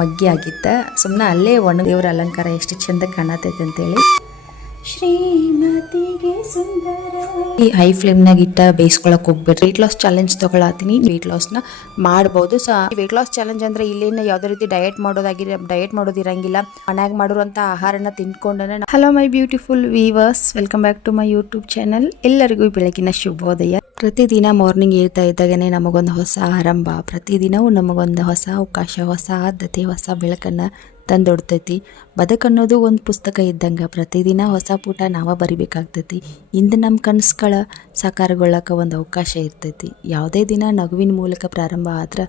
ಮಗ್ಗಿ ಆಗಿತ್ತ. ಸುಮ್ಮನೆ ಅಲ್ಲೇ ಒಣ ದೇವ್ರ ಅಲಂಕಾರ ಎಷ್ಟು ಚಂದ ಕಾಣತೈತೆ ಅಂತೇಳಿ ಶ್ರೀಮತಿಗೆ ಸುಂದರ ಈ ಹೈ ಫ್ಲೇಮ್ನಾಗ ಇಟ್ಟ ಬೇಯಿಸ್ಕೊಳಕ್ ಹೋಗ್ಬೇಡ್ರಿ. ವೆಯ್ಟ್ ಲಾಸ್ ಚಾಲೆಂಜ್ ತಗೊಳತೀನಿ. ವೆಯ್ಟ್ ಲಾಸ್ನ ಮಾಡ್ಬೋದು. ಸೊ ವೆಯ್ಟ್ ಲಾಸ್ ಚಾಲೆಂಜ್ ಅಂದ್ರೆ ಇಲ್ಲೇನು ಯಾವುದೇ ರೀತಿ ಡಯಟ್ ಮಾಡೋದಿರಂಗಿಲ್ಲ. ಮನ್ಯಾಗ ಮಾಡಿರುವಂಥ ಆಹಾರನ ತಿನ್ಕೊಂಡೇ. Hello my beautiful viewers, welcome back to my YouTube channel. ಎಲ್ಲರಿಗೂ ಬೆಳಗಿನ ಶುಭೋದಯ. ಪ್ರತಿದಿನ ಮಾರ್ನಿಂಗ್ ಹೇಳ್ತಾ ಇದ್ದಾಗನೇ ನಮಗೊಂದು ಹೊಸ ಆರಂಭ, ಪ್ರತಿದಿನವೂ ನಮಗೊಂದು ಹೊಸ ಅವಕಾಶ, ಹೊಸ ಆದ್ಯತೆ, ಹೊಸ ಬೆಳಕನ್ನು ತಂದೊಡ್ತೈತಿ. ಬದುಕನ್ನೋದು ಒಂದು ಪುಸ್ತಕ ಇದ್ದಂಗೆ ಪ್ರತಿದಿನ ಹೊಸ ಪುಟ ನಾವು ಬರಿಬೇಕಾಗ್ತೈತಿ. ಇಂದು ನಮ್ಮ ಕನಸುಗಳ ಸಾಕಾರಗೊಳ್ಳಕ್ಕೆ ಒಂದು ಅವಕಾಶ ಇರ್ತೈತಿ. ಯಾವುದೇ ದಿನ ನಗುವಿನ ಮೂಲಕ ಪ್ರಾರಂಭ ಆದ್ರೆ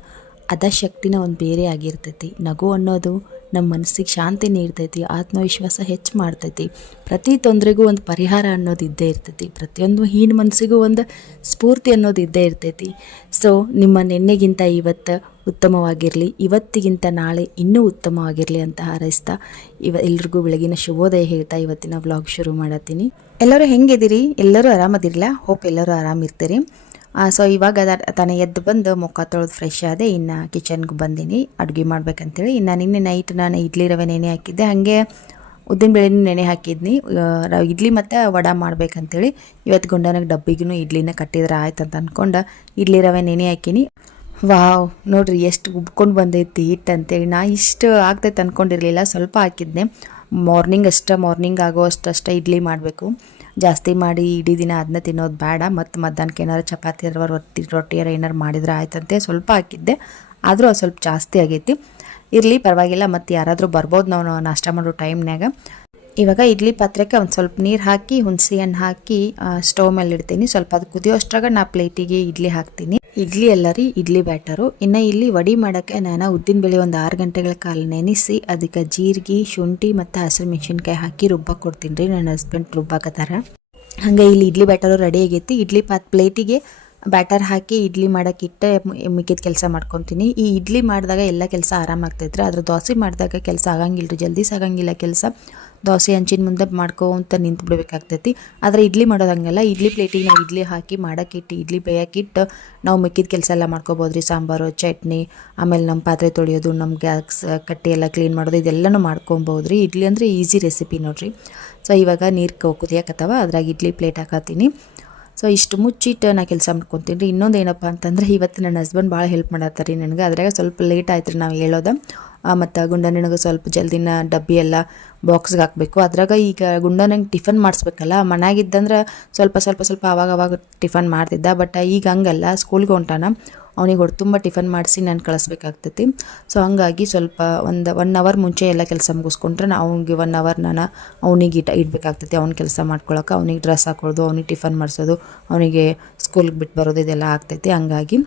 ಅದ ಶಕ್ತಿನ ಒಂದು ಬೇರೆ ಆಗಿರ್ತೈತಿ. ನಗು ಅನ್ನೋದು ನಮ್ಮ ಮನಸ್ಸಿಗೆ ಶಾಂತಿ ನೀಡ್ತೈತಿ, ಆತ್ಮವಿಶ್ವಾಸ ಹೆಚ್ಚು ಮಾಡ್ತೈತಿ. ಪ್ರತಿ ತೊಂದರೆಗೂ ಒಂದು ಪರಿಹಾರ ಅನ್ನೋದು ಇದ್ದೇ ಇರ್ತೈತಿ. ಪ್ರತಿಯೊಂದು ಹೀನ ಮನಸ್ಸಿಗೂ ಒಂದು ಸ್ಫೂರ್ತಿ ಅನ್ನೋದು ಇದ್ದೇ ಇರ್ತೈತಿ. ಸೊ ನಿಮ್ಮ ನಿನ್ನೆಗಿಂತ ಇವತ್ತು ಉತ್ತಮವಾಗಿರಲಿ, ಇವತ್ತಿಗಿಂತ ನಾಳೆ ಇನ್ನೂ ಉತ್ತಮವಾಗಿರಲಿ ಅಂತ ಹಾರೈಸ್ತಾ ಎಲ್ರಿಗೂ ಬೆಳಗಿನ ಶುಭೋದಯ ಹೇಳ್ತಾ ಇವತ್ತಿನ ವ್ಲಾಗ್ ಶುರು ಮಾಡತ್ತೀನಿ. ಎಲ್ಲರೂ ಹೆಂಗಿದ್ದೀರಿ? ಎಲ್ಲರೂ ಆರಾಮದಿರಲ್ಲ? ಹೋಪ್ ಎಲ್ಲರೂ ಆರಾಮಿರ್ತೀರಿ. ಸೊ ಇವಾಗ ತಾನೇ ಎದ್ದು ಬಂದು ಮುಖ ತೊಳೆದು ಫ್ರೆಶ್ ಆದೆ. ಇನ್ನು ಕಿಚನ್ಗೆ ಬಂದೀನಿ ಅಡುಗೆ ಮಾಡ್ಬೇಕಂತೇಳಿ. ಇನ್ನು ನಿನ್ನೆ ನೈಟ್ ನಾನು ಇಡ್ಲಿ ರವೆ ನೆನೆ ಹಾಕಿದ್ದೆ, ಹಾಗೆ ಉದ್ದಿನ ಬೇಳೆನೂ ನೆನೆ ಹಾಕಿದ್ನಿ. ಇಡ್ಲಿ ಮತ್ತು ವಡೆ ಮಾಡ್ಬೇಕಂತೇಳಿ ಇವತ್ತು ಗುಂಡನಿಗೆ ಡಬ್ಬಿಗೂ ಇಡ್ಲಿನ ಕಟ್ಟಿದ್ರೆ ಆಯ್ತು ಅಂತ ಅಂದ್ಕೊಂಡು ಇಡ್ಲಿ ರವೆ ನೆನೆ ಹಾಕಿನಿ. ವಾವ್, ನೋಡ್ರಿ ಎಷ್ಟು ಉಬ್ಕೊಂಡು ಬಂದೈತಿ ಹಿಟ್ಟು ಅಂತೇಳಿ. ನಾ ಇಷ್ಟು ಆಗ್ತೈತೆ ಅಂದ್ಕೊಂಡಿರಲಿಲ್ಲ, ಸ್ವಲ್ಪ ಹಾಕಿದ್ದೆ. ಮಾರ್ನಿಂಗ್ ಆಗೋ ಅಷ್ಟೇ ಇಡ್ಲಿ ಮಾಡಬೇಕು. ಜಾಸ್ತಿ ಮಾಡಿ ಇಡೀ ದಿನ ಅದನ್ನ ತಿನ್ನೋದು ಬೇಡ. ಮತ್ತು ಮಧ್ಯಾಹ್ನಕ್ಕೆ ಏನಾರು ಚಪಾತಿ ಅಥವಾ ರೊಟ್ಟಿಯಾರ ಏನಾರು ಮಾಡಿದ್ರೆ ಆಯ್ತಂತೆ ಸ್ವಲ್ಪ ಹಾಕಿದ್ದೆ, ಆದರೂ ಅದು ಸ್ವಲ್ಪ ಜಾಸ್ತಿ ಆಗೈತಿ. ಇರಲಿ ಪರವಾಗಿಲ್ಲ, ಮತ್ತು ಯಾರಾದರೂ ಬರ್ಬೋದು ನಾವು ನಾಷ್ಟ ಮಾಡೋ ಟೈಮ್ನಾಗ. ಇವಾಗ ಇಡ್ಲಿ ಪಾತ್ರೆಗೆ ಒಂದು ಸ್ವಲ್ಪ ನೀರು ಹಾಕಿ ಹುಣಸೆ ಹಣ್ಣು ಹಾಕಿ ಸ್ಟವ್ ಮೇಲೆ ಇಡ್ತೀನಿ. ಸ್ವಲ್ಪ ಅದು ಕುದಿಯೋ ಅಷ್ಟ್ರಾಗ ನಾ ಪ್ಲೇಟಿಗೆ ಇಡ್ಲಿ ಹಾಕ್ತೀನಿ. ಇಡ್ಲಿ ಅಲ್ಲ ರೀ, ಇಡ್ಲಿ ಬ್ಯಾಟರು. ಇನ್ನು ಇಲ್ಲಿ ವಡೆ ಮಾಡೋಕ್ಕೆ ನಾನು ಉದ್ದಿನ ಬೇಳೆ ಒಂದು 6 ಗಂಟೆಗಳ ಕಾಲ ನೆನೆಸಿ ಅದಕ್ಕೆ ಜೀರಿಗೆ, ಶುಂಠಿ ಮತ್ತು ಹಸಿರು ಮೆಣಸಿನ್ಕಾಯಿ ಹಾಕಿ ರುಬ್ಬಕ್ಕೆ ಕೊಡ್ತೀನಿ ರೀ. ನನ್ನ ಹಸ್ಬೆಂಡ್ ರುಬ್ಬಾಕತ್ತಾರ. ಹಾಗೆ ಇಲ್ಲಿ ಇಡ್ಲಿ ಬ್ಯಾಟರು ರೆಡಿ ಆಗೈತಿ. ಇಡ್ಲಿ ಪ್ಲೇಟಿಗೆ ಬ್ಯಾಟರ್ ಹಾಕಿ ಇಡ್ಲಿ ಮಾಡೋಕೆ ಇಟ್ಟೆ ಮಿಕ್ಕಿದ ಕೆಲಸ ಮಾಡ್ಕೊತೀನಿ. ಈ ಇಡ್ಲಿ ಮಾಡಿದಾಗ ಎಲ್ಲ ಕೆಲಸ ಆರಾಮಾಗ್ತೈತ್ರಿ. ಆದ್ರೆ ದೋಸೆ ಮಾಡಿದಾಗ ಕೆಲಸ ಆಗಂಗಿಲ್ಲ ರೀ, ಜಲ್ದಿ ಸಾಗಂಗಿಲ್ಲ ಕೆಲಸ. ದೋಸೆ ಹಂಚಿನ ಮುಂದೆ ಮಾಡ್ಕೊಂತ ನಿಂತು ಬಿಡ್ಬೇಕಾಗ್ತೈತಿ. ಆದರೆ ಇಡ್ಲಿ ಮಾಡೋದಂಗೆಲ್ಲ. ಇಡ್ಲಿ ಪ್ಲೇಟಿಗೆ ನಾವು ಇಡ್ಲಿ ಹಾಕಿ ಮಾಡೋಕ್ಕಿಟ್ಟು ಇಡ್ಲಿ ಬೇಯಕ್ಕಿಟ್ಟು ನಾವು ಮಿಕ್ಕಿದ ಕೆಲಸ ಎಲ್ಲ ಮಾಡ್ಕೋಬೋದು ರೀ. ಸಾಂಬಾರು, ಚಟ್ನಿ, ಆಮೇಲೆ ನಮ್ಮ ಪಾತ್ರೆ ತೊಳೆಯೋದು, ನಮ್ಮ ಗ್ಯಾಸ್ ಕಟ್ಟಿ ಎಲ್ಲ ಕ್ಲೀನ್ ಮಾಡೋದು, ಇದೆಲ್ಲನೂ ಮಾಡ್ಕೊಬೋದು ರೀ. ಇಡ್ಲಿ ಅಂದರೆ ಈಸಿ ರೆಸಿಪಿ ನೋಡಿರಿ. ಸೊ ಇವಾಗ ನೀರು ಕುದಿಯಾಕತ್ತವ, ಅದ್ರಾಗ ಇಡ್ಲಿ ಪ್ಲೇಟ್ ಹಾಕತ್ತೀನಿ. ಸೊ ಇಷ್ಟು ಮುಚ್ಚಿಟ್ಟು ನಾ ಕೆಲಸ ಮಾಡ್ಕೊತೀನಿ ರೀ. ಇನ್ನೊಂದು ಏನಪ್ಪ ಅಂತಂದ್ರೆ ಇವತ್ತು ನನ್ನ ಹಸ್ಬೆಂಡ್ ಭಾಳ ಹೆಲ್ಪ್ ಮಾಡತ್ತಾರೆ ರೀ ನನಗೆ. ಅದ್ರಾಗ ಸ್ವಲ್ಪ ಲೇಟ್ ಆಯ್ತು ರೀ ನಾವು ಹೇಳೋದು. ಮತ್ತು ಗುಂಡನಿಗೆ ಸ್ವಲ್ಪ ಜಲ್ದಿನ ಡಬ್ಬಿ ಎಲ್ಲ ಬಾಕ್ಸ್ಗೆ ಹಾಕಬೇಕು. ಅದ್ರಾಗ ಈಗ ಗುಂಡನಿಗೆ ಟಿಫನ್ ಮಾಡಿಸ್ಬೇಕಲ್ಲ. ಮನೆಯಾಗಿದ್ದಂದ್ರೆ ಸ್ವಲ್ಪ ಅವಾಗ ಟಿಫನ್ ಮಾಡ್ತಿದ್ದ. ಬಟ್ ಈಗ ಹಂಗಲ್ಲ, ಸ್ಕೂಲ್ಗೆ ಹೊಂಟಾನ. ಅವನಿಗೆ ಹೊಟ್ಟೆ ತುಂಬ ಟಿಫನ್ ಮಾಡಿಸಿ ನಾನು ಕಳಿಸ್ಬೇಕಾಗ್ತೈತಿ. ಸೊ ಹಂಗಾಗಿ ಸ್ವಲ್ಪ ಒಂದು 1 ಅವರ್ ಮುಂಚೆ ಎಲ್ಲ ಕೆಲಸ ಮುಗಿಸ್ಕೊಂಡ್ರೆ ಅವ್ನಿಗೆ 1 ಅವರ್ ನಾನು ಅವನಿಗೆ ಇಡಬೇಕಾಗ್ತೈತಿ. ಅವ್ನ ಕೆಲಸ ಮಾಡ್ಕೊಳಕ್ಕೆ, ಅವ್ನಿಗೆ ಡ್ರೆಸ್ ಹಾಕೊಳ್ಳೋದು, ಅವ್ನಿಗೆ ಟಿಫನ್ ಮಾಡಿಸೋದು, ಅವನಿಗೆ ಸ್ಕೂಲ್ಗೆ ಬಿಟ್ಟು ಬರೋದು, ಇದೆಲ್ಲ ಆಗ್ತೈತಿ. ಹಂಗಾಗಿ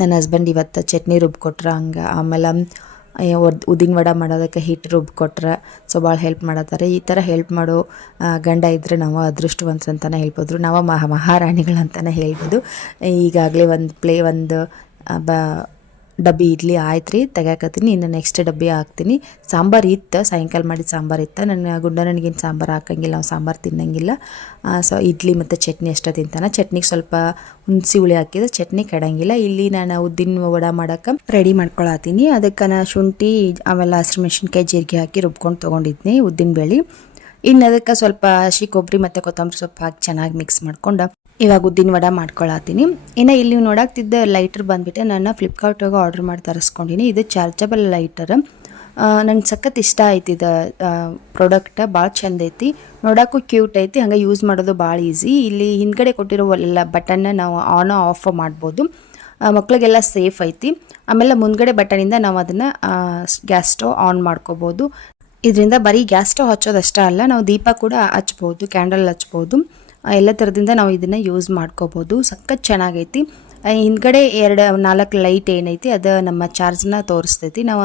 ನನ್ನ ಹಸ್ಬೆಂಡ್ ಇವತ್ತು ಚಟ್ನಿ ರುಬ್ಕೊಟ್ರೆ, ಹಂಗೆ ಆಮೇಲೆ ಉದ್ದಿನ ವಡೆ ಮಾಡೋದಕ್ಕೆ ಹಿಟ್ಟು ರುಬ್ಕೊಟ್ರೆ. ಸೊ ಭಾಳ ಹೆಲ್ಪ್ ಮಾಡತ್ತಾರೆ. ಈ ಥರ ಹೆಲ್ಪ್ ಮಾಡೋ ಗಂಡ ಇದ್ದರೆ ನಾವು ಅದೃಷ್ಟವಂತರು ಅಂತಲೇ ಹೇಳ್ಬೋದು. ನಾವು ಮಹಾರಾಣಿಗಳಂತಲೇ ಹೇಳ್ಬೋದು. ಈಗಾಗಲೇ ಒಂದು ಡಬ್ಬಿ ಇಡ್ಲಿ ಆಯ್ತು ರೀ, ತೆಗ್ಯಾಕತ್ತೀನಿ. ಇನ್ನು ನೆಕ್ಸ್ಟ್ ಡಬ್ಬಿ ಹಾಕ್ತೀನಿ. ಸಾಂಬಾರು ಇತ್ತು, ಸಾಯಂಕಾಲ ಮಾಡಿದ ಸಾಂಬಾರು ಇತ್ತು. ನನ್ನ ಗುಂಡ ನನಗೇನು ಸಾಂಬಾರು ಹಾಕಂಗಿಲ್ಲ, ಅವ್ನು ಸಾಂಬಾರು ತಿನ್ನಂಗಿಲ್ಲ. ಸೊ ಇಡ್ಲಿ ಮತ್ತು ಚಟ್ನಿ ಅಷ್ಟೇ ತಿಂತಾನೆ. ಚಟ್ನಿಗೆ ಸ್ವಲ್ಪ ಹುಣಸೆ ಹುಳಿ ಹಾಕಿದ್ರೆ ಚಟ್ನಿ ಕೆಡಂಗಿಲ್ಲ. ಇಲ್ಲಿ ನಾನು ಉದ್ದಿನ ವಡೆ ಮಾಡೋಕೆ ರೆಡಿ ಮಾಡ್ಕೊಳತ್ತೀನಿ. ಅದಕ್ಕೆ ನಾನು ಶುಂಠಿ ಆಮೇಲೆ ಹಸಿರು ಮೆಣಸಿನ್ಕಾಯಿ ಜೀರಿಗೆ ಹಾಕಿ ರುಬ್ಕೊಂಡು ತೊಗೊಂಡಿದ್ನಿ ಉದ್ದಿನ ಬೇಳೆ. ಇನ್ನು ಅದಕ್ಕೆ ಸ್ವಲ್ಪ ಹಸಿ ಕೊಬ್ಬರಿ ಮತ್ತು ಕೊತ್ತಂಬರಿ ಸೊಪ್ಪು ಹಾಕಿ ಚೆನ್ನಾಗಿ ಮಿಕ್ಸ್ ಮಾಡ್ಕೊಂಡು ಇವಾಗ ಉದ್ದಿನ ವಡೆ ಮಾಡ್ಕೊಳತ್ತೀನಿ. ಇನ್ನು ಇಲ್ಲಿ ನೀವು ನೋಡಾಕ್ತಿದ್ದ ಲೈಟರ್ ಬಂದುಬಿಟ್ಟು ನಾನು ಫ್ಲಿಪ್ಕಾರ್ಟಾಗ ಆರ್ಡ್ರ್ ಮಾಡಿ ತರಿಸ್ಕೊಂಡಿನಿ. ಇದು ಚಾರ್ಜಬಲ್ ಲೈಟರ್. ನಂಗೆ ಸಖತ್ ಇಷ್ಟ ಆಯ್ತು ಇದು ಪ್ರಾಡಕ್ಟ್. ಭಾಳ ಚಂದ ಐತಿ, ನೋಡೋಕ್ಕೂ ಕ್ಯೂಟ್ ಐತಿ, ಹಂಗೆ ಯೂಸ್ ಮಾಡೋದು ಭಾಳ ಈಸಿ. ಇಲ್ಲಿ ಹಿಂದ್ಗಡೆ ಕೊಟ್ಟಿರೋ ಎಲ್ಲ ಬಟನ್ನ ನಾವು ಆನ್ ಆಫ್ ಮಾಡ್ಬೋದು. ಮಕ್ಳಿಗೆಲ್ಲ ಸೇಫ್ ಐತಿ. ಆಮೇಲೆ ಮುಂದ್ಗಡೆ ಬಟನಿಂದ ನಾವು ಅದನ್ನು ಗ್ಯಾಸ್ ಸ್ಟವ್ ಆನ್ ಮಾಡ್ಕೋಬೋದು. ಇದರಿಂದ ಬರೀ ಗ್ಯಾಸ್ ಸ್ಟವ್ ಹಚ್ಚೋದಷ್ಟೇ ಅಲ್ಲ, ನಾವು ದೀಪ ಕೂಡ ಹಚ್ಬೋದು, ಕ್ಯಾಂಡಲ್ ಹಚ್ಬೋದು. ಎಲ್ಲ ಥರದಿಂದ ನಾವು ಇದನ್ನು ಯೂಸ್ ಮಾಡ್ಕೋಬೋದು. ಸಖತ್ ಚೆನ್ನಾಗೈತಿ. ಹಿಂದ್ಗಡೆ 4 ಲೈಟ್ ಏನೈತಿ ಅದು ನಮ್ಮ ಚಾರ್ಜ್ನ ತೋರಿಸ್ತೈತಿ. ನಾವು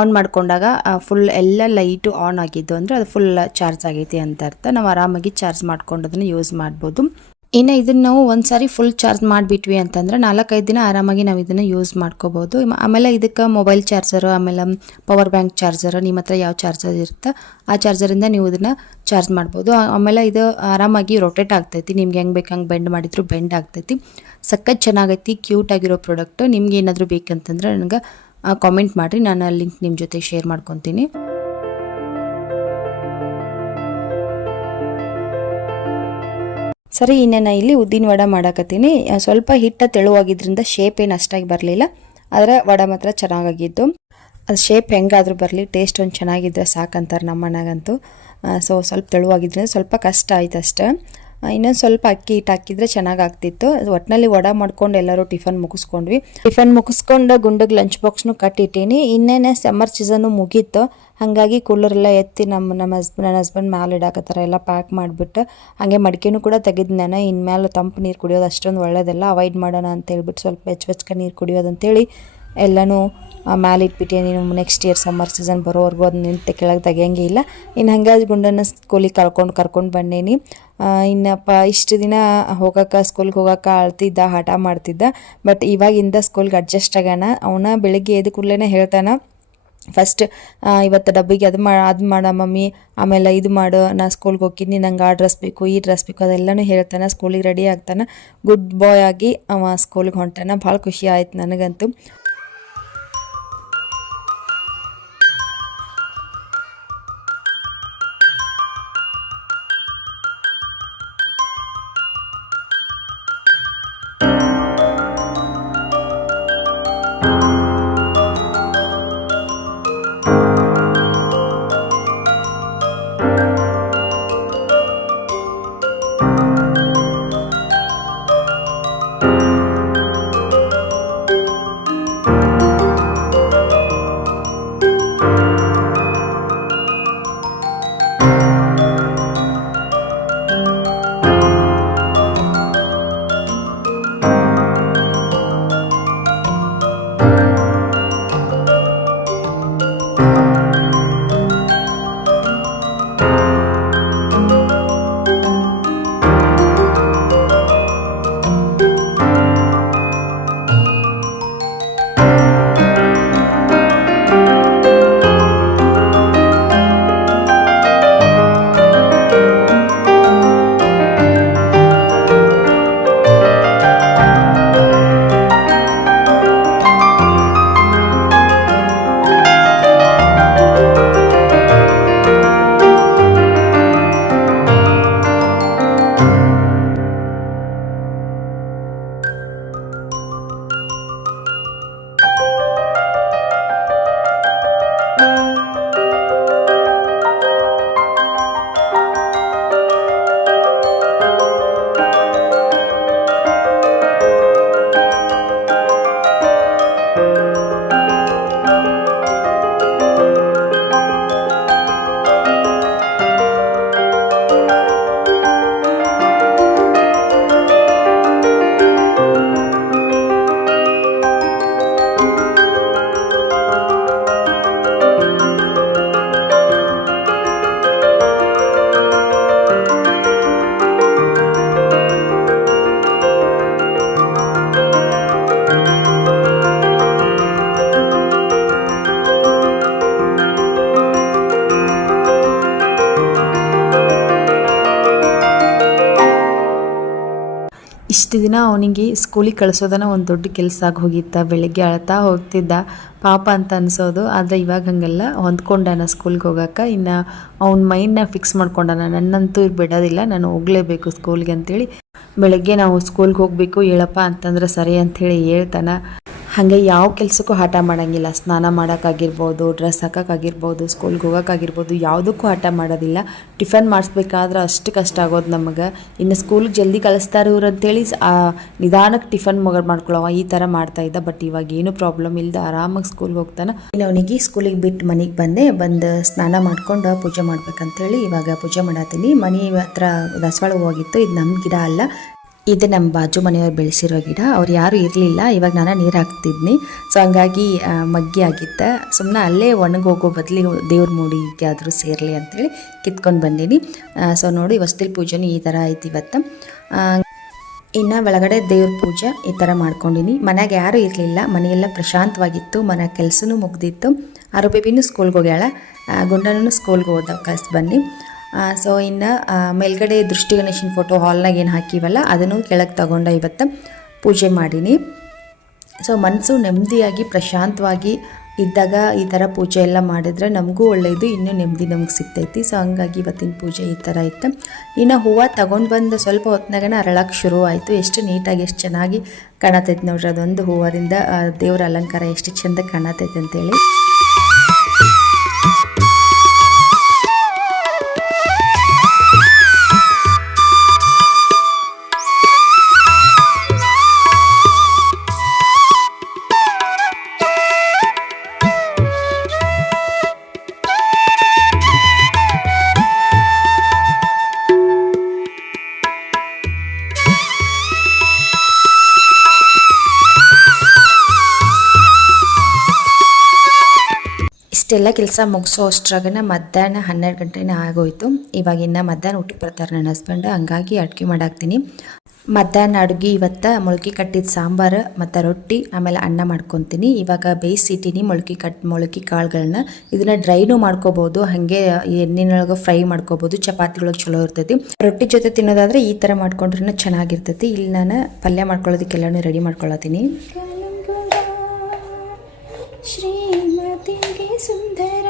ಆನ್ ಮಾಡ್ಕೊಂಡಾಗ ಫುಲ್ ಎಲ್ಲ ಲೈಟು ಆನ್ ಆಗಿದ್ದು ಅಂದರೆ ಅದು ಫುಲ್ ಚಾರ್ಜ್ ಆಗೈತಿ ಅಂತ ಅರ್ಥ. ನಾವು ಆರಾಮಾಗಿ ಚಾರ್ಜ್ ಮಾಡ್ಕೊಂಡು ಅದನ್ನು ಯೂಸ್ ಮಾಡ್ಬೋದು. ಇನ್ನು ಇದನ್ನು ನಾವು ಒಂದು ಸಾರಿ ಫುಲ್ ಚಾರ್ಜ್ ಮಾಡಿಬಿಟ್ವಿ ಅಂತಂದ್ರೆ 4-5 ದಿನ ಆರಾಮಾಗಿ ನಾವು ಇದನ್ನು ಯೂಸ್ ಮಾಡ್ಕೋಬೋದು. ಆಮೇಲೆ ಇದಕ್ಕೆ ಮೊಬೈಲ್ ಚಾರ್ಜರು, ಆಮೇಲೆ ಪವರ್ ಬ್ಯಾಂಕ್ ಚಾರ್ಜರು, ನಿಮ್ಮ ಹತ್ರ ಯಾವ ಚಾರ್ಜರ್ ಇರುತ್ತೆ ಆ ಚಾರ್ಜರಿಂದ ನೀವು ಇದನ್ನು ಚಾರ್ಜ್ ಮಾಡ್ಬೋದು. ಆಮೇಲೆ ಇದು ಆರಾಮಾಗಿ ರೊಟೇಟ್ ಆಗ್ತೈತಿ. ನಿಮ್ಗೆ ಹೆಂಗೆ ಬೇಕು ಹಂಗೆ ಬೆಂಡ್ ಮಾಡಿದ್ರು ಬೆಂಡ್ ಆಗ್ತೈತಿ. ಸಖತ್ ಚೆನ್ನಾಗೈತಿ, ಕ್ಯೂಟ್ ಆಗಿರೋ ಪ್ರಾಡಕ್ಟ್. ನಿಮ್ಗೆ ಏನಾದರೂ ಬೇಕಂತಂದ್ರೆ ನನಗೆ ಕಾಮೆಂಟ್ ಮಾಡಿರಿ, ನಾನು ಆ ಲಿಂಕ್ ನಿಮ್ಮ ಜೊತೆ ಶೇರ್ ಮಾಡ್ಕೊತೀನಿ. ಸರಿ, ಇನ್ನೇನು ಇಲ್ಲಿ ಉದ್ದಿನ ವಡೆ ಮಾಡಾಕತ್ತೀನಿ. ಸ್ವಲ್ಪ ಹಿಟ್ಟು ತೆಳುವಾಗಿದ್ದರಿಂದ ಶೇಪ್ ಏನು ಅಷ್ಟಾಗಿ ಬರಲಿಲ್ಲ, ಆದರೆ ವಡೆ ಮಾತ್ರ ಚೆನ್ನಾಗಾಗಿದ್ದು. ಅದು ಶೇಪ್ ಹೆಂಗಾದರೂ ಬರಲಿ, ಟೇಸ್ಟ್ ಒಂದು ಚೆನ್ನಾಗಿದ್ದರೆ ಸಾಕಂತಾರೆ ನಮ್ಮ ಮನೆಗಂತೂ. ಸೊ ಸ್ವಲ್ಪ ತೆಳುವಾಗಿದ್ರೆ ಸ್ವಲ್ಪ ಕಷ್ಟ ಆಯ್ತು ಅಷ್ಟೇ. ಇನ್ನೊಂದು ಸ್ವಲ್ಪ ಅಕ್ಕಿ ಹಿಟ್ಟು ಹಾಕಿದರೆ ಚೆನ್ನಾಗಾಗ್ತಿತ್ತು. ಒಟ್ಟಿನಲ್ಲಿ ವಡೆ ಮಾಡ್ಕೊಂಡು ಎಲ್ಲರೂ ಟಿಫನ್ ಮುಗಿಸ್ಕೊಂಡ್ವಿ. ಟಿಫನ್ ಮುಗಿಸ್ಕೊಂಡು ಗುಂಡಿಗೆ ಲಂಚ್ ಬಾಕ್ಸ್ನು ಕಟ್ಟಿಟ್ಟೀನಿ. ಇನ್ನೇನೆ ಸಮ್ಮರ್ ಸೀಸನ್ನು ಮುಗೀತು, ಹಾಗಾಗಿ ಕೂಲರೆಲ್ಲ ಎತ್ತಿ ನನ್ನ ಹಸ್ಬೆಂಡ್ ಮ್ಯಾಲೆ ಇಡಾಕತ್ತಾರ, ಎಲ್ಲ ಪ್ಯಾಕ್ ಮಾಡಿಬಿಟ್ಟು. ಹಾಗೆ ಮಡಿಕೆನೂ ಕೂಡ ತೆಗೆದು ನಾನು ಇನ್ಮೇಲೆ ತಂಪು ನೀರು ಕುಡಿಯೋದು ಅಷ್ಟೊಂದು ಒಳ್ಳೆಯದಲ್ಲ, ಅವಾಯ್ಡ್ ಮಾಡೋಣ ಅಂತೇಳ್ಬಿಟ್ಟು ಸ್ವಲ್ಪ ಬೆಚ್ಚಗೆ ನೀರು ಕುಡಿಯೋದಂತೇಳಿ ಎಲ್ಲನೂ ಮ್ಯಾಲೆ ಇಟ್ಬಿಟ್ಟು ನೀನು ನೆಕ್ಸ್ಟ್ ಇಯರ್ ಸಮ್ಮರ್ ಸೀಸನ್ ಬರೋವರೆಗೂ ಅದು ನಿಂತು ಕೆಳಗೆ ತೆಗಿಯೋಂಗೆ ಇಲ್ಲ. ಇನ್ನು ಹಂಗಾಗಿ ಗುಂಡನ್ನು ಸ್ಕೂಲಿಗೆ ಕರ್ಕೊಂಡು ಬಂದೇನಿ. ಇನ್ನಪ್ಪ ಇಷ್ಟು ದಿನ ಸ್ಕೂಲ್ಗೆ ಹೋಗೋಕೆ ಅಳ್ತಿದ್ದ, ಹಠ ಮಾಡ್ತಿದ್ದ. ಬಟ್ ಇವಾಗಿಂದ ಸ್ಕೂಲ್ಗೆ ಅಡ್ಜಸ್ಟ್ ಆಗೋಣ. ಅವನ ಬೆಳಿಗ್ಗೆ ಎದ್ದು ಕೂಡಲೇ ಹೇಳ್ತಾನೆ, ಫಸ್ಟ್ ಇವತ್ತು ಡಬ್ಬಿಗೆ ಅದು ಮಾಡ ಮಮ್ಮಿ, ಆಮೇಲೆ ಇದು ಮಾಡು, ನಾ ಸ್ಕೂಲ್ಗೆ ಹೋಗ್ತೀನಿ, ನಂಗೆ ಆ ಡ್ರೆಸ್ ಬೇಕು, ಈ ಡ್ರೆಸ್ ಬೇಕು, ಅದೆಲ್ಲನೂ ಹೇಳ್ತಾನೆ. ಸ್ಕೂಲಿಗೆ ರೆಡಿ ಆಗ್ತಾನೆ, ಗುಡ್ ಬಾಯ್ ಆಗಿ ಅವ ಸ್ಕೂಲಿಗೆ ಹೊಂಟಾನ. ಭಾಳ ಖುಷಿ ಆಯ್ತು ನನಗಂತೂ. ಇಷ್ಟು ದಿನ ಅವನಿಗೆ ಸ್ಕೂಲಿಗೆ ಕಳಿಸೋದನ್ನ ಒಂದು ದೊಡ್ಡ ಕೆಲಸ ಆಗಿ ಹೋಗಿತ್ತ. ಬೆಳಗ್ಗೆ ಅಳ್ತಾ ಹೋಗ್ತಿದ್ದ, ಪಾಪ ಅಂತ ಅನಿಸೋದು. ಆದರೆ ಇವಾಗ ಹಾಗಲ್ಲ, ಹೊಂದ್ಕೊಂಡಾನ ಸ್ಕೂಲ್ಗೆ ಹೋಗೋಕೆ. ಇನ್ನು ಅವ್ನ ಮೈಂಡ್ನ ಫಿಕ್ಸ್ ಮಾಡ್ಕೊಂಡಾನ, ನನ್ನಂತೂ ಬಿಡೋದಿಲ್ಲ, ನಾನು ಹೋಗಲೇಬೇಕು ಸ್ಕೂಲ್ಗೆ ಅಂತೇಳಿ. ಬೆಳಗ್ಗೆ ನಾವು ಸ್ಕೂಲ್ಗೆ ಹೋಗಬೇಕು ಹೇಳಪ್ಪ ಅಂತಂದ್ರೆ ಸರಿ ಅಂಥೇಳಿ ಹೇಳ್ತಾನೆ. ಹಾಗೆ ಯಾವ ಕೆಲಸಕ್ಕೂ ಹಠ ಮಾಡೋಂಗಿಲ್ಲ. ಸ್ನಾನ ಮಾಡೋಕ್ಕಾಗಿರ್ಬೋದು, ಡ್ರೆಸ್ ಹಾಕೋಕ್ಕಾಗಿರ್ಬೋದು, ಸ್ಕೂಲ್ಗೆ ಹೋಗೋಕ್ಕಾಗಿರ್ಬೋದು, ಯಾವುದಕ್ಕೂ ಹಠ ಮಾಡೋದಿಲ್ಲ. ಟಿಫನ್ ಮಾಡಿಸ್ಬೇಕಾದ್ರೆ ಅಷ್ಟು ಕಷ್ಟ ಆಗೋದು ನಮಗೆ. ಇನ್ನು ಸ್ಕೂಲ್ಗೆ ಜಲ್ದಿ ಕಳಿಸ್ತಾರೆ ಇವ್ರು ಅಂತೇಳಿ ನಿಧಾನಕ್ಕೆ ಟಿಫನ್ ಮಾಡ್ಕೊಳ್ಳೋ ಈ ಥರ ಮಾಡ್ತಾಯಿದ್ದ. ಬಟ್ ಇವಾಗ ಏನು ಪ್ರಾಬ್ಲಮ್ ಇಲ್ಲದೆ ಆರಾಮಾಗಿ ಸ್ಕೂಲ್ಗೆ ಹೋಗ್ತಾನೆ. ಇನ್ನು ಅವನಿಗೆ ಸ್ಕೂಲಿಗೆ ಬಿಟ್ಟು ಮನೆಗೆ ಬಂದು ಸ್ನಾನ ಮಾಡ್ಕೊಂಡು ಪೂಜೆ ಮಾಡ್ಬೇಕಂತೇಳಿ ಇವಾಗ ಪೂಜೆ ಮಾಡತ್ತೀನಿ. ಮನೆ ಹತ್ರ ದಾಸವಾಳ ಹೋಗಿತ್ತು. ಇದು ನಮ್ಮ ಗಿಡ ಅಲ್ಲ, ಇದು ನಮ್ಮ ಬಾಜು ಮನೆಯವ್ರು ಬೆಳೆಸಿರೋ ಗಿಡ. ಅವ್ರು ಯಾರೂ ಇರಲಿಲ್ಲ, ಇವಾಗ ನಾನು ನೀರು ಹಾಕ್ತಿದ್ನಿ. ಸೊ ಹಂಗಾಗಿ ಮಗ್ಗಿ ಆಗಿತ್ತು. ಸುಮ್ಮನೆ ಅಲ್ಲೇ ಒಣಗಿ ಹೋಗೋ ಬದಲಿ ದೇವ್ರ ಮೂಡಿಗೆ ಆದರೂ ಸೇರಲಿ ಅಂಥೇಳಿ ಕಿತ್ಕೊಂಡು ಬಂದೀನಿ. ಸೊ ನೋಡಿ, ಹೊಸ್ತಿಲ್ ಪೂಜೆನೂ ಈ ಥರ ಆಯ್ತು ಇವತ್ತು. ಇನ್ನು ಒಳಗಡೆ ದೇವ್ರ ಪೂಜೆ ಈ ಥರ ಮಾಡ್ಕೊಂಡಿನಿ. ಮನೆಗೆ ಯಾರೂ ಇರಲಿಲ್ಲ, ಮನೆಯೆಲ್ಲ ಪ್ರಶಾಂತವಾಗಿತ್ತು. ಮನೆ ಕೆಲಸನೂ ಮುಗ್ದಿತ್ತು. ಆರು ಬೇಬಿನೂ ಸ್ಕೂಲ್ಗೆ ಹೋಗ್ಯಾಳ, ಗುಂಡನೂ ಸ್ಕೂಲ್ಗೆ ಹೋದ ಕಳ್ಸಿ ಬನ್ನಿ. ಸೊ ಇನ್ನು ಮೇಲ್ಗಡೆ ದೃಷ್ಟಿ ಗಣೇಶನ ಫೋಟೋ ಹಾಲ್ನಾಗ ಏನು ಹಾಕಿವಲ್ಲ ಅದನ್ನು ಕೆಳಗೆ ತಗೊಂಡ ಇವತ್ತು ಪೂಜೆ ಮಾಡೀನಿ. ಸೊ ಮನಸ್ಸು ನೆಮ್ಮದಿಯಾಗಿ ಪ್ರಶಾಂತವಾಗಿ ಇದ್ದಾಗ ಈ ಥರ ಪೂಜೆ ಎಲ್ಲ ಮಾಡಿದ್ರೆ ನಮಗೂ ಒಳ್ಳೆಯದು, ಇನ್ನೂ ನೆಮ್ಮದಿ ನಮ್ಗೆ ಸಿಗ್ತೈತಿ. ಸೊ ಹಂಗಾಗಿ ಇವತ್ತಿನ ಪೂಜೆ ಈ ಥರ ಇತ್ತು. ಇನ್ನು ಹೂವು ತೊಗೊಂಡು ಬಂದು ಸ್ವಲ್ಪ ಹೊತ್ತಿನಾಗನ ಅರಳಕ್ಕೆ ಶುರು ಆಯಿತು. ಎಷ್ಟು ನೀಟಾಗಿ ಎಷ್ಟು ಚೆನ್ನಾಗಿ ಕಾಣತೈತಿ ನೋಡ್ರಿ, ಅದೊಂದು ಹೂವದಿಂದ ದೇವರ ಅಲಂಕಾರ ಎಷ್ಟು ಚೆಂದ ಕಾಣತೈತೆ ಅಂತೇಳಿ. ಇಷ್ಟೆಲ್ಲ ಕೆಲಸ ಮುಗಿಸೋ ಅಷ್ಟ್ರಾಗನ ಮಧ್ಯಾಹ್ನ 12 ಗಂಟೆನೇ ಆಗೋಯ್ತು. ಇವಾಗ ಇನ್ನು ಮಧ್ಯಾಹ್ನ ಊಟಕ್ಕೆ ಬರ್ತಾರೆ ನನ್ನ ಹಸ್ಬೆಂಡ್, ಹಂಗಾಗಿ ಅಡುಗೆ ಮಾಡಾಕ್ತೀನಿ. ಮಧ್ಯಾಹ್ನ ಅಡುಗೆ ಇವತ್ತು ಮೊಳಕೆ ಕಟ್ಟಿದ ಸಾಂಬಾರು ಮತ್ತು ರೊಟ್ಟಿ, ಆಮೇಲೆ ಅನ್ನ ಮಾಡ್ಕೊತೀನಿ. ಇವಾಗ ಬೇಯಿಸಿಟ್ಟಿನಿ ಮೊಳಕೆ ಕಾಳುಗಳನ್ನ. ಇದನ್ನು ಡ್ರೈನೂ ಮಾಡ್ಕೋಬೋದು, ಹಾಗೆ ಎಣ್ಣೆನೊಳಗೆ ಫ್ರೈ ಮಾಡ್ಕೋಬೋದು, ಚಪಾತಿಗಳಿಗೆ ಚಲೋ ಇರ್ತೈತಿ. ರೊಟ್ಟಿ ಜೊತೆ ತಿನ್ನೋದಾದರೆ ಈ ಥರ ಮಾಡ್ಕೊಂಡ್ರೆ ಚೆನ್ನಾಗಿರ್ತೈತಿ. ಇಲ್ಲಿ ನಾನು ಪಲ್ಯ ಮಾಡ್ಕೊಳ್ಳೋದಕ್ಕೆಲ್ಲನೂ ರೆಡಿ ಮಾಡ್ಕೊಳತ್ತೀನಿ. ಶ್ರೀಮತಿಗೆ ಸುಂದರ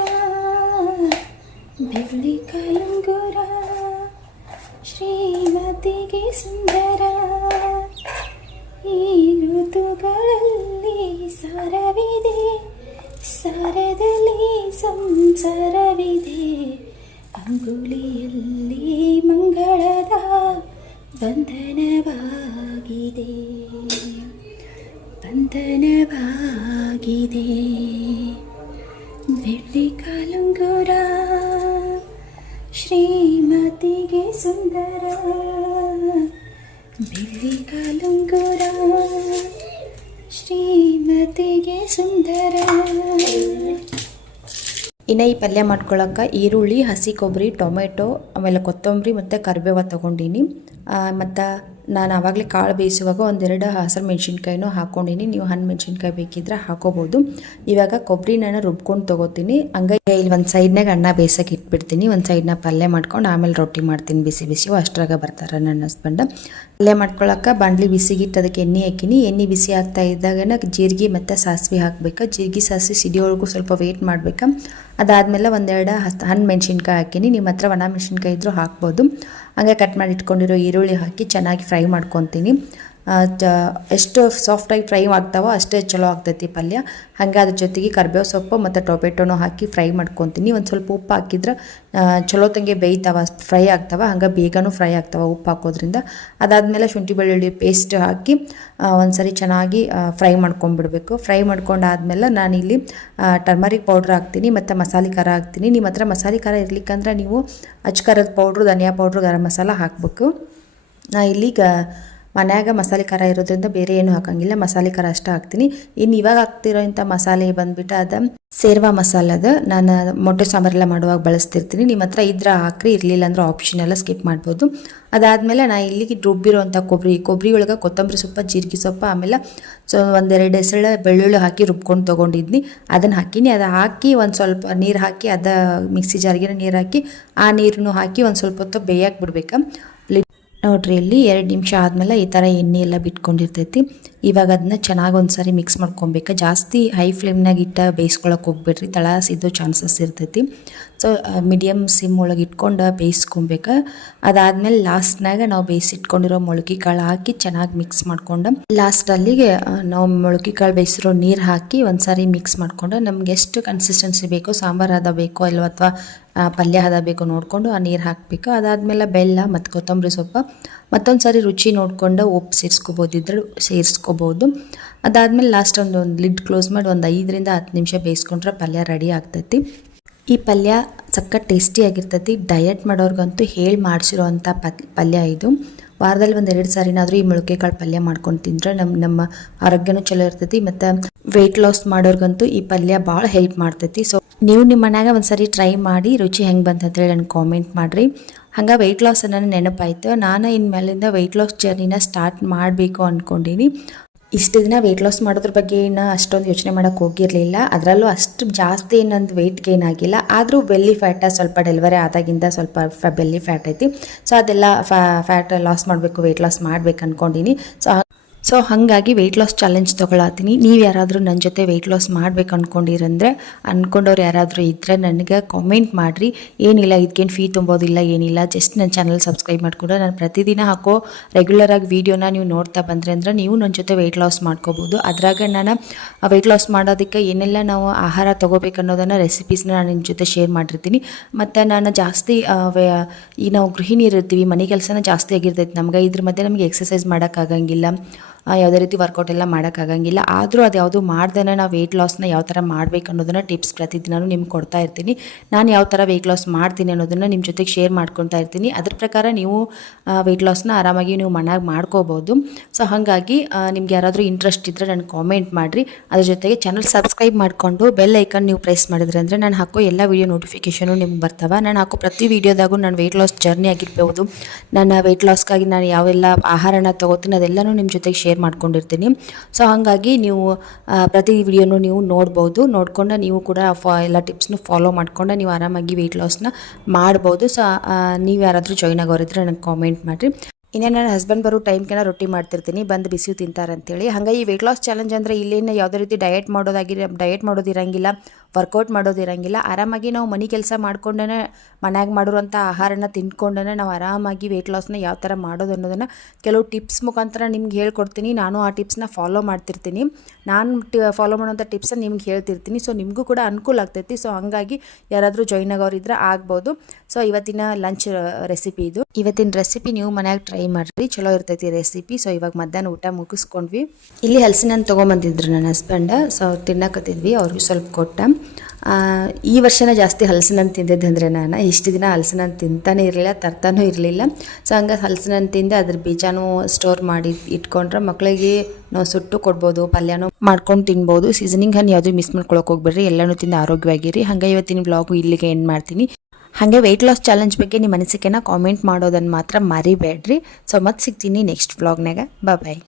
ಬೆಳ್ಳಿ ಕಲಂಗುರ, ಶ್ರೀಮತಿಗೆ ಸುಂದರ, ಈ ಋತುಗಳಲ್ಲಿ ಸಾರವಿದೆ, ಸಾರದಲ್ಲಿ ಸಂಸಾರವಿದೆ, ಅಂಗುಲಿಯಲ್ಲಿ ಮಂಗಳದ ಬಂಧನವಾಗಿದೆ, ಬಂಧನವಾಗಿದೆ. ಬೆಳ್ಳಿ ಕಲಂಗುರ ಶ್ರೀಮತಿಗೆ ಸುಂದರ, ಬೆಳ್ಳಿ ಕಲಂಗುರ ಶ್ರೀಮತಿಗೆ ಸುಂದರ. ಇನ್ನು ಈ ಪಲ್ಯ ಮಾಡ್ಕೊಳ್ಳೋಕೆ ಈರುಳ್ಳಿ, ಹಸಿ ಕೊಬ್ಬರಿ, ಟೊಮೆಟೊ, ಆಮೇಲೆ ಕೊತ್ತಂಬರಿ ಮತ್ತು ಕರಿಬೇವು ತೊಗೊಂಡಿನಿ. ಮತ್ತು ನಾನು ಆವಾಗಲೇ ಕಾಳು ಬೇಯಿಸುವಾಗ 1-2 ಹಸಿರು ಮೆಣಸಿನ್ಕಾಯಿನೂ ಹಾಕ್ಕೊಂಡಿನಿ. ನೀವು ಹಣ್ಣು ಮೆಣಸಿನ್ಕಾಯಿ ಬೇಕಿದ್ರೆ ಹಾಕೋಬೋದು. ಇವಾಗ ಕೊಬ್ಬರಿ ನಾನು ರುಬ್ಕೊಂಡು ತೊಗೋತೀನಿ. ಹಂಗಾಗಿ ಇಲ್ಲಿ ಒಂದು ಸೈಡ್ನಾಗ ಅನ್ನ ಬೇಯಿಸೋಕೆ ಇಟ್ಬಿಡ್ತೀನಿ, ಒಂದು ಸೈಡ್ನ ಪಲ್ಯ ಮಾಡ್ಕೊಂಡು ಆಮೇಲೆ ರೊಟ್ಟಿ ಮಾಡ್ತೀನಿ ಬಿಸಿ ಬಿಸಿ. ಅಷ್ಟ್ರಾಗ ಬರ್ತಾರೆ ನನ್ನ ಹಸ್ಬೆಂಡ್. ಪಲ್ಯ ಮಾಡ್ಕೊಳಕ್ಕೆ ಬಾಣಲಿ ಬಿಸಿಗಿಟ್ಟು ಅದಕ್ಕೆ ಎಣ್ಣೆ ಹಾಕಿನಿ. ಎಣ್ಣೆ ಬಿಸಿ ಆಗ್ತಾ ಇದ್ದಾಗನ ಜೀರಿಗೆ ಮತ್ತು ಸಾಸಿವೆ ಹಾಕಬೇಕು. ಜೀರಿಗೆ ಸಾಸಿವೆ ಸಿಡಿಯೋವರೆಗೂ ಸ್ವಲ್ಪ ವೇಟ್ ಮಾಡಬೇಕು. ಅದಾದಮೇಲೆ 1-2 ಹಣ್ಣು ಮೆಣಸಿನ್ಕಾಯಿ ಹಾಕಿನಿ. ನಿಮ್ಮ ಹತ್ರ ಒಣ ಮೆಣಸಿನ್ಕಾಯಿ ಇದ್ದರೂ ಹಾಕ್ಬೋದು. ಹಂಗೆ ಕಟ್ ಮಾಡಿ ಇಟ್ಕೊಂಡಿರೋ ಈರುಳ್ಳಿ ಹಾಕಿ ಚೆನ್ನಾಗಿ ಫ್ರೈ ಮಾಡ್ಕೊತೀನಿ. ಎಷ್ಟು ಸಾಫ್ಟಾಗಿ ಫ್ರೈ ಆಗ್ತಾವೋ ಅಷ್ಟೇ ಚಲೋ ಆಗ್ತೈತಿ ಪಲ್ಯ. ಹಾಗೆ ಅದ್ರ ಜೊತೆಗೆ ಕರಿಬೇವು ಸೊಪ್ಪು ಮತ್ತು ಟೊಮೆಟೊನೂ ಹಾಕಿ ಫ್ರೈ ಮಾಡ್ಕೊತೀನಿ. ಒಂದು ಸ್ವಲ್ಪ ಉಪ್ಪು ಹಾಕಿದ್ರೆ ಚಲೋ ತಂಗೆ ಬೇಯ್ತಾವ, ಫ್ರೈ ಆಗ್ತಾವ, ಹಂಗೆ ಬೇಗನೂ ಫ್ರೈ ಆಗ್ತಾವ ಉಪ್ಪು ಹಾಕೋದ್ರಿಂದ. ಅದಾದಮೇಲೆ ಶುಂಠಿ ಬೆಳ್ಳುಳ್ಳಿ ಪೇಸ್ಟ್ ಹಾಕಿ ಒಂದು ಸರಿ ಚೆನ್ನಾಗಿ ಫ್ರೈ ಮಾಡ್ಕೊಂಡ್ಬಿಡ್ಬೇಕು. ಫ್ರೈ ಮಾಡ್ಕೊಂಡಾದ್ಮೇಲೆ ನಾನಿಲ್ಲಿ ಟರ್ಮರಿಕ್ ಪೌಡ್ರ್ ಹಾಕ್ತೀನಿ ಮತ್ತು ಮಸಾಲೆ ಖಾರ ಹಾಕ್ತೀನಿ. ನಿಮ್ಮ ಹತ್ರ ಮಸಾಲೆ ಖಾರ ಇರ್ಲಿಕ್ಕಂದ್ರೆ ನೀವು ಅಚ್ಕಾರದ ಪೌಡ್ರು, ಧನಿಯಾ ಪೌಡ್ರು, ಗರಂ ಮಸಾಲ ಹಾಕಬೇಕು. ನಾ ಇಲ್ಲಿ ಮನ್ಯಾಗ ಮಸಾಲೆ ಖಾರ ಇರೋದ್ರಿಂದ ಬೇರೆ ಏನು ಹಾಕಂಗಿಲ್ಲ, ಮಸಾಲೆ ಖಾರ ಅಷ್ಟೇ ಹಾಕ್ತೀನಿ. ಇನ್ನು ಇವಾಗ ಹಾಕ್ತಿರೋ ಇಂಥ ಮಸಾಲೆ ಬಂದುಬಿಟ್ಟು ಅದು ಸೇರ್ವಾ ಮಸಾಲದ, ನಾನು ಮೊಟ್ಟೆ ಸಾಂಬಾರೆಲ್ಲ ಮಾಡುವಾಗ ಬಳಸ್ತಿರ್ತೀನಿ. ನಿಮ್ಮ ಹತ್ರ ಇದ್ರೆ ಹಾಕ್ರಿ, ಇರಲಿಲ್ಲ ಅಂದ್ರೆ ಆಪ್ಷನೆಲ್ಲ ಸ್ಕಿಪ್ ಮಾಡ್ಬೋದು. ಅದಾದಮೇಲೆ ನಾನು ಇಲ್ಲಿಗೆ ರುಬ್ಬಿರೋಂಥ ಕೊಬ್ಬರಿ ಒಳಗೆ ಕೊತ್ತಂಬರಿ ಸೊಪ್ಪು, ಜೀರಿಗೆ ಸೊಪ್ಪು, ಆಮೇಲೆ 1-2 ಎಸಳು ಬೆಳ್ಳುಳ್ಳಿ ಹಾಕಿ ರುಬ್ಕೊಂಡು ತೊಗೊಂಡಿದ್ನಿ. ಅದನ್ನು ಹಾಕಿನಿ. ಅದು ಹಾಕಿ ಒಂದು ಸ್ವಲ್ಪ ನೀರು ಹಾಕಿ, ಅದು ಮಿಕ್ಸಿ ಜಾರಿಗೆ ನೀರು ಹಾಕಿ ಆ ನೀರನ್ನು ಹಾಕಿ ಒಂದು ಸ್ವಲ್ಪ ಹೊತ್ತು ಬೇಯಕ್ಕೆ ಬಿಡ್ಬೇಕು. ನೋಡ್ರಿ ಇಲ್ಲಿ 2 ನಿಮಿಷ ಆದಮೇಲೆ ಈ ಥರ ಎಣ್ಣೆ ಎಲ್ಲ ಬಿಟ್ಕೊಂಡಿರ್ತೈತಿ. ಇವಾಗ ಅದನ್ನ ಚೆನ್ನಾಗಿ ಒಂದು ಸಾರಿ ಮಿಕ್ಸ್ ಮಾಡ್ಕೊಬೇಕು. ಜಾಸ್ತಿ ಹೈ ಫ್ಲೇಮ್ನಾಗ ಇಟ್ಟು ಬೇಯಿಸ್ಕೊಳಕ್ಕೆ ಹೋಗ್ಬೇಡ್ರಿ, ತಳ ಸಿದ್ದೋ ಚಾನ್ಸಸ್ ಇರ್ತೈತಿ. ಸೊ ಮೀಡಿಯಮ್ ಸಿಮ್ ಒಳಗೆ ಇಟ್ಕೊಂಡು ಬೇಯಿಸ್ಕೊಬೇಕು. ಅದಾದಮೇಲೆ ಲಾಸ್ಟ್ನಾಗ ನಾವು ಬೇಯಿಸಿಟ್ಕೊಂಡಿರೋ ಮೊಳಕೆ ಕಾಳು ಹಾಕಿ ಚೆನ್ನಾಗಿ ಮಿಕ್ಸ್ ಮಾಡ್ಕೊಂಡು ಲಾಸ್ಟಲ್ಲಿಗೆ ನಾವು ಮೊಳಕೆ ಕಾಳು ಬೇಯಿಸಿರೋ ನೀರು ಹಾಕಿ ಒಂದು ಸಾರಿ ಮಿಕ್ಸ್ ಮಾಡ್ಕೊಂಡು ನಮ್ಗೆ ಎಷ್ಟು ಕನ್ಸಿಸ್ಟೆನ್ಸಿ ಬೇಕೋ, ಸಾಂಬಾರು ಹದ ಬೇಕೋ ಇಲ್ವ ಅಥವಾ ಪಲ್ಯ ಹದ ಬೇಕೋ ನೋಡಿಕೊಂಡು ಆ ನೀರು ಹಾಕಬೇಕು. ಅದಾದಮೇಲೆ ಬೆಲ್ಲ ಮತ್ತು ಕೊತ್ತಂಬರಿ ಸೊಪ್ಪು ಮತ್ತೊಂದು ಸಾರಿ ರುಚಿ ನೋಡಿಕೊಂಡು ಉಪ್ಪು ಸೇರಿಸ್ಕೋಬೋದು. ಅದಾದಮೇಲೆ ಲಾಸ್ಟ್ ಒಂದು ಲಿಡ್ ಕ್ಲೋಸ್ ಮಾಡಿ ಒಂದು 5-10 ನಿಮಿಷ ಬೇಯಿಸ್ಕೊಂಡ್ರೆ ಪಲ್ಯ ರೆಡಿ ಆಗ್ತೈತಿ. ಈ ಪಲ್ಯ ಸಖತ್ ಟೇಸ್ಟಿಯಾಗಿರ್ತೈತಿ. ಡಯಟ್ ಮಾಡೋರ್ಗಂತೂ ಹೇಳಿ ಮಾಡಿಸಿರೋ ಅಂಥ ಪಲ್ಯ ಇದು. ವಾರದಲ್ಲಿ 1-2 ಸಾರಿನಾದರೂ ಈ ಮೊಳಕೆ ಕಾಳು ಪಲ್ಯ ಮಾಡ್ಕೊಂಡು ತಿಂದರೆ ನಮ್ಮ ಆರೋಗ್ಯನೂ ಚಲೋ ಇರ್ತೈತಿ. ಮತ್ತು ವೆಯ್ಟ್ ಲಾಸ್ ಮಾಡೋರ್ಗಂತೂ ಈ ಪಲ್ಯ ಭಾಳ ಹೆಲ್ಪ್ ಮಾಡ್ತೈತಿ. ಸೊ ನೀವು ನಿಮ್ಮ ಮನ್ಯಾಗ ಒಂದು ಸಾರಿ ಟ್ರೈ ಮಾಡಿ ರುಚಿ ಹೆಂಗೆ ಬಂತಂತೇಳಿ ನನಗೆ ಕಾಮೆಂಟ್ ಮಾಡಿರಿ. ಹಂಗೆ ವೆಯ್ಟ್ ಲಾಸ್ ಅನ್ನೋ ನೆನಪಾಯ್ತು. ನಾನು ಇನ್ಮೇಲಿಂದ ವೆಯ್ಟ್ ಲಾಸ್ ಜರ್ನಿನ ಸ್ಟಾರ್ಟ್ ಮಾಡಬೇಕು ಅಂದ್ಕೊಂಡೀನಿ. ಇಷ್ಟು ದಿನ ವೆಯ್ಟ್ ಲಾಸ್ ಮಾಡೋದ್ರ ಬಗ್ಗೆ ಏನು ಅಷ್ಟೊಂದು ಯೋಚನೆ ಮಾಡೋಕ್ಕೆ ಹೋಗಿರಲಿಲ್ಲ. ಅದರಲ್ಲೂ ಅಷ್ಟು ಜಾಸ್ತಿ ನಂದು ವೆಯ್ಟ್ ಗೇನ್ ಆಗಿಲ್ಲ. ಆದರೂ ಬೆಲ್ಲಿ ಫ್ಯಾಟ ಸ್ವಲ್ಪ ಡೆಲಿವರಿ ಆದಾಗಿಂದ ಸ್ವಲ್ಪ ಬೆಲ್ಲಿ ಫ್ಯಾಟ್ ಐತಿ. ಸೊ ಅದೆಲ್ಲ ಫ್ಯಾಟ್ ಲಾಸ್ ಮಾಡಬೇಕು, ವೆಯ್ಟ್ ಲಾಸ್ ಮಾಡ್ಬೇಕು ಅಂದ್ಕೊಂಡೀನಿ. ಸೊ ಸೊ ಹಾಗಾಗಿ ವೆಯ್ಟ್ ಲಾಸ್ ಚಾಲೆಂಜ್ ತೊಗೊಳತ್ತೀನಿ. ನೀವು ಯಾರಾದರೂ ನನ್ನ ಜೊತೆ ವೆಯ್ಟ್ ಲಾಸ್ ಮಾಡ್ಬೇಕು ಅಂದ್ಕೊಂಡವ್ರು ಯಾರಾದರೂ ಇದ್ದರೆ ನನಗೆ ಕಾಮೆಂಟ್ ಮಾಡಿರಿ. ಏನಿಲ್ಲ, ಇದಕ್ಕೇನು ಫೀ ತುಂಬೋದಿಲ್ಲ, ಏನಿಲ್ಲ, ಜಸ್ಟ್ ನನ್ನ ಚಾನಲ್ ಸಬ್ಸ್ಕ್ರೈಬ್ ಮಾಡಿಕೊಂಡು ನಾನು ಪ್ರತಿದಿನ ಹಾಕೋ ರೆಗ್ಯುಲರಾಗಿ ವೀಡಿಯೋನ ನೀವು ನೋಡ್ತಾ ಬಂದರೆ ಅಂದರೆ ನೀವು ನನ್ನ ಜೊತೆ ವೆಯ್ಟ್ ಲಾಸ್ ಮಾಡ್ಕೋಬೋದು. ಅದ್ರಾಗ ನಾನು ವೆಯ್ಟ್ ಲಾಸ್ ಮಾಡೋದಕ್ಕೆ ಏನೆಲ್ಲ ನಾವು ಆಹಾರ ತೊಗೋಬೇಕು ಅನ್ನೋದನ್ನು ರೆಸಿಪೀಸ್ನ ನಾನು ನಿಮ್ಮ ಜೊತೆ ಶೇರ್ ಮಾಡಿರ್ತೀನಿ. ಮತ್ತು ನಾನು ಜಾಸ್ತಿ ಈ ನಾವು ಗೃಹಿಣಿಯರು ಇರ್ತೀವಿ, ಮನೆ ಕೆಲಸನ ಜಾಸ್ತಿ ಆಗಿರ್ತೈತೆ ನಮ್ಗೆ. ಇದ್ರ ಮಧ್ಯೆ ನಮಗೆ ಎಕ್ಸಸೈಸ್ ಮಾಡೋಕ್ಕಾಗಂಗಿಲ್ಲ, ಯಾವುದೇ ರೀತಿ ವರ್ಕೌಟ್ ಎಲ್ಲ ಮಾಡೋಕ್ಕಾಗಂಗಿಲ್ಲ. ಆದರೂ ಅದು ಯಾವುದು ಮಾಡ್ದೇ ನಾವು ವೆಯ್ಟ್ ಲಾಸ್ನ ಯಾವ ಥರ ಮಾಡಬೇಕು ಅನ್ನೋದನ್ನು ಟಿಪ್ಸ್ ಪ್ರತಿದಿನವೂ ನಿಮ್ಗೆ ಕೊಡ್ತಾ ಇರ್ತೀನಿ. ನಾನು ಯಾವ ಥರ ವೆಯ್ಟ್ ಲಾಸ್ ಮಾಡ್ತೀನಿ ಅನ್ನೋದನ್ನು ನಿಮ್ಮ ಜೊತೆಗೆ ಶೇರ್ ಮಾಡ್ಕೊತಾ ಇರ್ತೀನಿ. ಅದ್ರ ಪ್ರಕಾರ ನೀವು ವೆಯ್ಟ್ ಲಾಸ್ನ ಆರಾಮಾಗಿ ನೀವು ಮನೆಯಾಗಿ ಮಾಡ್ಕೋಬೋದು. ಸೊ ಹಾಗಾಗಿ ನಿಮ್ಗೆ ಯಾರಾದರೂ ಇಂಟ್ರೆಸ್ಟ್ ಇದ್ದರೆ ನನಗೆ ಕಾಮೆಂಟ್ ಮಾಡಿರಿ. ಅದ್ರ ಜೊತೆಗೆ ಚಾನಲ್ ಸಬ್ಸ್ಕ್ರೈಬ್ ಮಾಡಿಕೊಂಡು ಬೆಲ್ ಐಕನ್ ನೀವು ಪ್ರೆಸ್ ಮಾಡಿದ್ರೆ ಅಂದರೆ ನಾನು ಹಾಕೋ ಎಲ್ಲ ವೀಡಿಯೋ ನೋಟಿಫಿಕೇಷನು ನಿಮ್ಗೆ ಬರ್ತಾವೆ. ನಾನು ಹಾಕೋ ಪ್ರತಿ ವೀಡಿಯೋದಾಗೂ ನಾನು ವೆಯ್ಟ್ ಲಾಸ್ ಜರ್ನಿ ಆಗಿರ್ಬೋದು, ನನ್ನ ವೆಯ್ಟ್ ಲಾಸ್ಗಾಗಿ ನಾನು ಯಾವೆಲ್ಲ ಆಹಾರನ ತೊಗೋತೀನಿ ಅದೆಲ್ಲನೂ ನಿಮ್ಮ ಜೊತೆಗೆ ಶೇರ್ ಮಾಡ್ಕೊಂಡಿರ್ತೀನಿ. ಸೊ ಹಾಗಾಗಿ ನೀವು ಪ್ರತಿ ವಿಡಿಯೋನು ನೀವು ನೋಡ್ಕೊಂಡು ನೀವು ಕೂಡ ಎಲ್ಲ ಟಿಪ್ಸ್ನು ಫಾಲೋ ಮಾಡ್ಕೊಂಡು ನೀವು ಆರಾಮಾಗಿ ವೆಯ್ಟ್ ಲಾಸ್ನ ಮಾಡ್ಬೋದು. ಸೊ ನೀವು ಯಾರಾದರೂ ಜಾಯ್ನ್ ಆಗೋರಿದ್ರೆ ನನಗೆ ಕಾಮೆಂಟ್ ಮಾಡಿರಿ. ಇನ್ನೇ ನನ್ನ ಹಸ್ಬೆಂಡ್ ಬರೋ ಟೈಮ್ಗೆನ ರೊಟ್ಟಿ ಮಾಡ್ತಿರ್ತೀನಿ, ಬಂದು ಬಿಸಿ ತಿಂತಾರಂತೇಳಿ. ಹಾಗಾಗಿ ಈ ವೆಯ್ಟ್ ಲಾಸ್ ಚಾಲೆಂಜ್ ಅಂದರೆ ಇಲ್ಲೇನು ಯಾವುದೇ ರೀತಿ ಡಯಟ್ ಮಾಡೋದಿರಂಗಿಲ್ಲ, ವರ್ಕೌಟ್ ಮಾಡೋದಿರಂಗಿಲ್ಲ. ಆರಾಮಾಗಿ ನಾವು ಮನೆ ಕೆಲಸ ಮಾಡ್ಕೊಂಡೇ ಮನ್ಯಾಗ ಮಾಡಿರುವಂಥ ಆಹಾರನ ತಿಂದ್ಕೊಂಡೇ ನಾವು ಆರಾಮಾಗಿ ವೆಯ್ಟ್ ಲಾಸ್ನ ಯಾವ ಥರ ಮಾಡೋದು ಅನ್ನೋದನ್ನು ಕೆಲವು ಟಿಪ್ಸ್ ಮುಖಾಂತರ ನಿಮ್ಗೆ ಹೇಳ್ಕೊಡ್ತೀನಿ. ನಾನು ಆ ಟಿಪ್ಸ್ನ ಫಾಲೋ ಮಾಡ್ತಿರ್ತೀನಿ. ನಾನು ಫಾಲೋ ಮಾಡೋಂಥ ಟಿಪ್ಸನ್ನ ನಿಮ್ಗೆ ಹೇಳ್ತಿರ್ತೀನಿ. ಸೊ ನಿಮಗೂ ಕೂಡ ಅನುಕೂಲ ಆಗ್ತೈತಿ. ಸೊ ಹಂಗಾಗಿ ಯಾರಾದರೂ ಜಾಯ್ನ್ ಆಗೋರಿದ್ರೆ ಆಗ್ಬೋದು. ಸೊ ಇವತ್ತಿನ ಲಂಚ್ ರೆಸಿಪಿ ಇದು. ಇವತ್ತಿನ ರೆಸಿಪಿ ನೀವು ಮನ್ಯಾಗ ಟ್ರೈ ಮಾಡಿರಿ, ಚಲೋ ಇರ್ತೈತಿ ರೆಸಿಪಿ. ಸೊ ಇವಾಗ ಮಧ್ಯಾಹ್ನ ಊಟ ಮುಗಿಸ್ಕೊಂಡ್ವಿ. ಇಲ್ಲಿ ಹಲಸಿನ ಹಣ್ಣು ತೊಗೊಂಬಂದಿದ್ರು ನನ್ನ ಹಸ್ಬೆಂಡ್. ಸೊ ಅವ್ರು ತಿನ್ನಕತ್ತಿದ್ವಿ, ಅವ್ರಿಗೂ ಸ್ವಲ್ಪ ಕೊಟ್ಟ. ಈ ವರ್ಷನ ಜಾಸ್ತಿ ಹಲಸಿನ ಹಣ್ಣು ತಿಂದಿದ್ದಂದರೆ ನಾನು ಇಷ್ಟು ದಿನ ಹಲಸಿನ ಹಣ್ಣು ತಿಂತಾನೆ ಇರಲಿಲ್ಲ, ತರ್ತಾನೂ ಇರಲಿಲ್ಲ. ಸೊ ಹಂಗೆ ಹಲಸಿನ ಹಣ್ಣು ತಿಂದೆ, ಅದ್ರ ಬೀಜನೂ ಸ್ಟೋರ್ ಮಾಡಿ ಇಟ್ಕೊಂಡ್ರೆ ಮಕ್ಕಳಿಗೆ ನಾವು ಸುಟ್ಟು ಕೊಡ್ಬೋದು, ಪಲ್ಯನೂ ಮಾಡ್ಕೊಂಡು ತಿನ್ಬೋದು. ಸೀಸನಿಂಗ್ ಹಣ್ಣು ಯಾವುದೂ ಮಿಸ್ ಮಾಡ್ಕೊಳಕ್ಕೆ ಹೋಗ್ಬೇಡ್ರಿ, ಎಲ್ಲನೂ ತಿಂದು ಆರೋಗ್ಯವಾಗಿರಿ. ಹಾಗೆ ಇವತ್ತಿನ ಬ್ಲಾಗು ಇಲ್ಲಿಗೆ ಎಂಡ್ ಮಾಡ್ತೀನಿ. ಹಾಗೆ ವೆಯ್ಟ್ ಲಾಸ್ ಚಾಲೆಂಜ್ ಬಗ್ಗೆ ನಿಮ್ಮ ಅನಿಸಿಕೆನ ಕಾಮೆಂಟ್ ಮಾಡೋದನ್ನು ಮಾತ್ರ ಮರಿಬೇಡ್ರಿ. ಸೊ ಮತ್ತೆ ಸಿಗ್ತೀನಿ ನೆಕ್ಸ್ಟ್ ವ್ಲಾಗ್ನಾಗ. ಬಾಯ್.